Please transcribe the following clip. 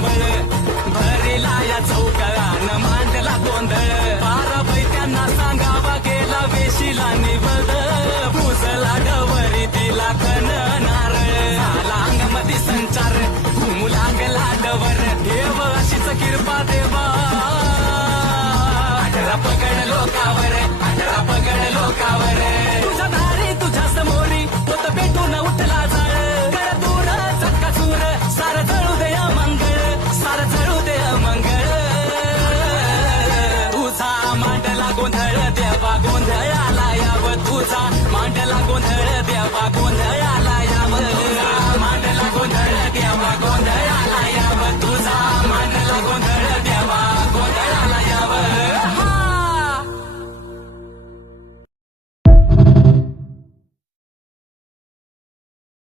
कंबळ भरेला या चौकाळानं मांडला गोंधळ बाराबाई त्यांना सांगावा गेला वेशीला निवड पुजला डवरी तिला कन नारळ झाला अंगमधी संचार घुमू लागला डवर देव अशीच किरपा देवा अठरा पगड लोकावर अठरा पगड लोकावर तुझ्या दारी तुझ्या समोरी होत पेटून उठला जाळ कर दूर चक्का चूर सार जळू दे मंगळ सार जळू दे मंगळ तुझा मांडला गोंधळ देवा गोंधळाला यावं तुझा मांडला गोंधळ देवा गोंधळ